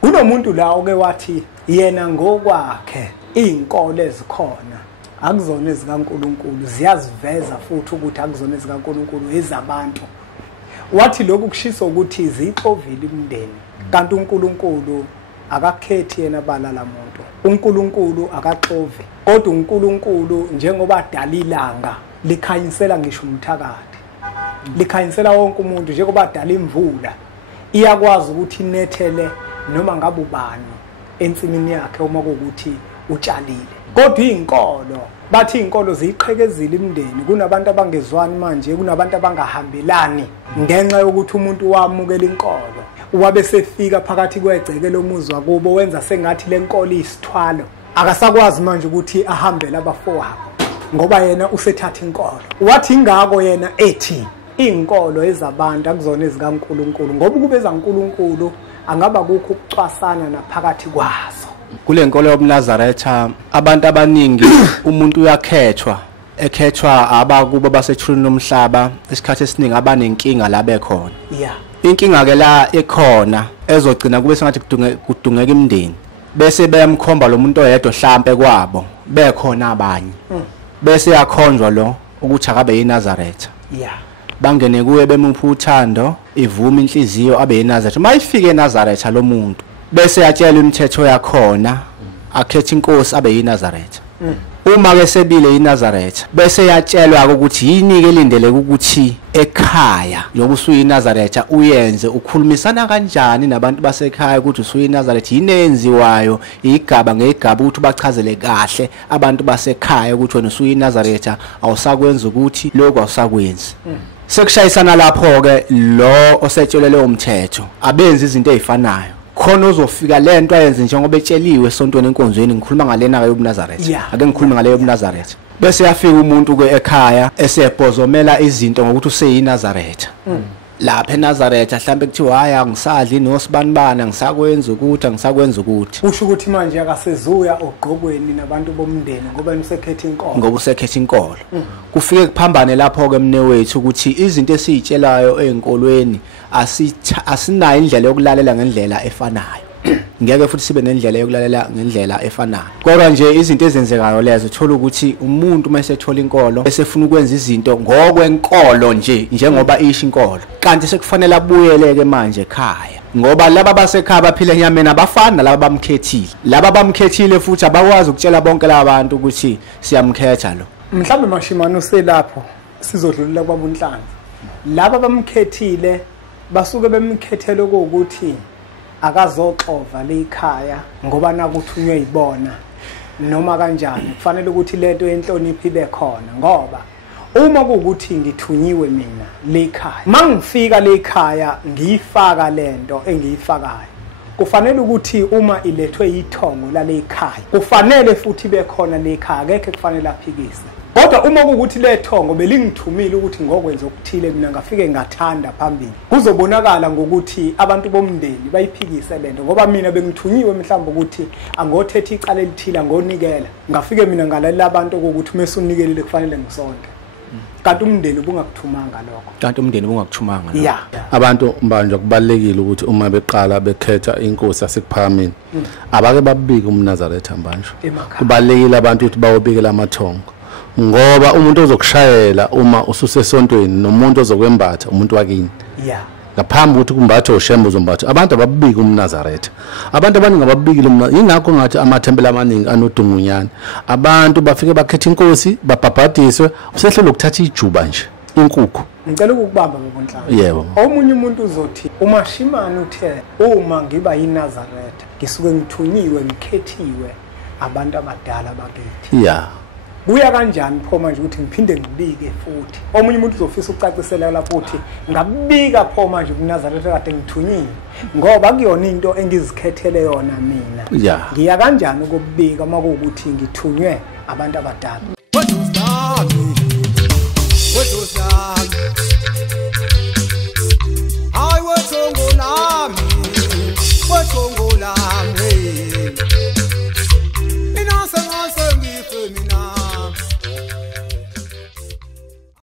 Kunomuntu la oke wathi yena ngokwakhe izinkolo ezikhona akuzona ezikaNkuluNkulu ziyaziveza futhi ukuthi akuzona ezikaNkuluNkulu ezabantu. Wathi lokhu kushiso ukuthi izixovile imndeni kanti uNkulunkulu akakhethi yena balala muntu. uNkulunkulu akaxove kodwa uNkulunkulu njengoba adala ilanga likhanyisela ngisho umthakathi. Likhanyisela wonke umuntu njengoba adala imvula iyakwazi ukuthi inethele noma ngabe ubani ensimini yakhe uma kuukuthi utshalile. Kodwa izinkolo bathi izinkolo ziyiqhekezile imndeni kunabantu abangezwani manje kunabantu abangahambelani ngenxa yokuthi umuntu wamukela inkolo wabe sefika phakathi kwegceke lomuzwa kubo wenza sengathi lenkolo isithwalo akasakwazi manje ukuthi ahambele abafowabo ngoba yena usethatha inkolo. Wathi ingako yena ethi izinkolo ezabantu akuzona ezikaNkuluNkulu ngoba kube ezaNkuluNkulu angaba kukho ukucwasana naphakathi kwazo. Kule nkolo yobuNazaretha abantu abaningi umuntu uyakhethwa ekhethwa abakubo basethulini nomhlaba isikhathi esiningi abanenkinga la bekhona. Yeah. Inkinga ke la ekhona ezogcina kube sengathi kudungeka imndeni bese beyamkhomba lo muntu oyedwa hlampe kwabo bekhona abanye bese yakhonjwa lo ukuthi akabe yiNazaretha. Yeah. Bangene kuye bemupha uthando ivuma inhliziyo abe yiNazaretha. Mayifike eNazaretha lo muntu bese yatshela imithetho yakhona akhetha inkosi abe yiNazaretha. Uma ke sebile yiNazaretha bese yatshelwa ukuthi yini ke lindeleke ukuthi ekhaya yoba usuyiNazaretha uyenze ukhulumisana kanjani nabantu basekhaya ukuthi usuyiNazaretha inenziwayo igaba ngegaba ukuthi bachazele kahle abantu basekhaya ukuthi wena usuyiNazaretha awusakwenza ukuthi lokho awusakwenzi. Sekushayisana lapho ke lo osetshelele umthetho abenza izinto ezifanayo khona uzofika lento ayenze njengoba etsheliwe esontweni enkonzweni ngikhuluma ngalena yobuNazaretha ake ngikhuluma ngale yobuNazaretha bese yafika umuntu ke ekhaya esebhozomela izinto ngokuthi useyiNazaretha. Lapha eNazaretha mhlambe kuthiwa haya ngisadli nosibanibana ngisakwenza ukuthi angisakwenza ukuthi usho ukuthi manje akasezuya ogqokweni nabantu bomndeni ngoba usekhetha inkolo ngoba usekhetha inkolo. Kufike kuphambane lapho ke mne wethu ukuthi izinto esizitshelayo einkolweni asinayo indlela yokulalela ngendlela efanayo. Ngeke futhi sibe nendlela yokulalela ngendlela efanayo. Kodwa nje izinto ezenzekayo lezo uthola ukuthi umuntu mase ethola inkolo esefuna ukwenza izinto ngokwenkolo nje njengoba isho inkolo kanti sekufanele abuyeleke manje ekhaya ngoba laba basekhaya baphila enyameni abafana laba bamkhethile. Laba bamkhethile futhi abakwazi ukutshela bonke labantu ukuthi siyamkhetha lo. Mhlambe mashimano selapho sizodlulela kwabunhlanzi. Laba bamkhethile basuke bemkhethele ukuthi akazoxova lekhaya ngoba nakuthunywe yibona noma kanjani kufanele ukuthi lento yenhlonipho ibe khona ngoba uma kuukuthi ngithunyiwe mina lekhaya mangifika lekhaya ngiyifaka lento engiyifakayo kufanele ukuthi uma ilethwe yithongo la lekhaya kufanele futhi ibe khona lekhaya ngeke kufanele aphikise. Kodwa uma kuukuthi lethongo belingithumile ukuthi ngokwenza okuthile mina ngafike ngathanda phambili kuzobonakala ngokuthi abantu bomndeni bayiphikise lento ngoba mina bengithunyiwe mhlawumbe ukuthi angothethe icala elithila ngonikela ngafike mina ngalalela abantu ukuthi mase unikelile kufanele ngisonke kanti umndeni ubungakuthumanga lokho kanti umndeni ubungakuthumanga lokho. Yeah. Abantu manje kubalekile ukuthi uma beqala bekhetha inkosi yasekuphakameni abake babike umNazaretha manje kubalekile abantu ukuthi bawobikela amathongo ngoba umuntu ozokushayela uma ususesontweni nomuntu ozokwembatha umuntu wakini. Yeah. Ngaphambi ukuthi kumbathe ushembe uzombatha abantu ababiki umNazaretha. Abantu abaningi ababikile ingakho ngathi amathempeli amaningi anodungunyana. Abantu bafike bakhetha inkosi babhabhadiswe usehlelo ukuthatha ijuba nje inkukhu. Ngicela ukubamba ngobunhlanga. Yebo. Omunye umuntu uzothi umashimani uthe uma ngiba yiNazaretha ngisuke ngithunyiwe ngikhethiwe abantu abadala bakithi. Yeah. Buya kanjani pho manje ukuthi ngiphinde ngibike futhi omunye umuntu uzofisa ukucacisela lapho ukuthi ngabika pho manje kuNazaretha kade ngithunyiwe ngoba kuyona into engizikhethele yona mina. Yeah. Ngiya kanjani ukubika uma kuukuthi ngithunywe abantu abadala. What was that?